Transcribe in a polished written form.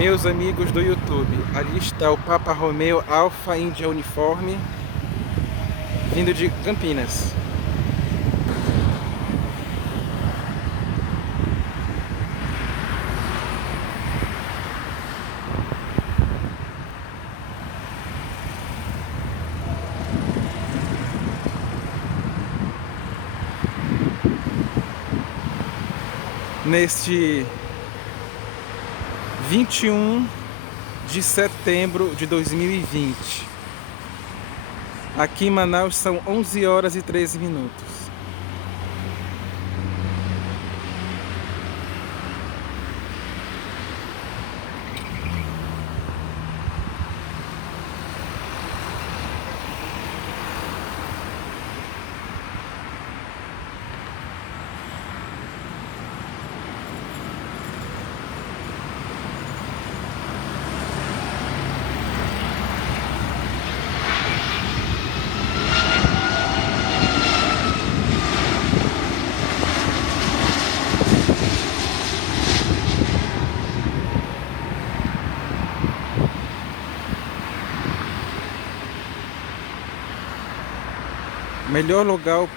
Meus amigos do YouTube, ali está o Papa Romeo Alfa India Uniforme, vindo de Campinas. Neste 21 de setembro de 2020. Aqui em Manaus são 11 horas e 13 minutos. Melhor lugar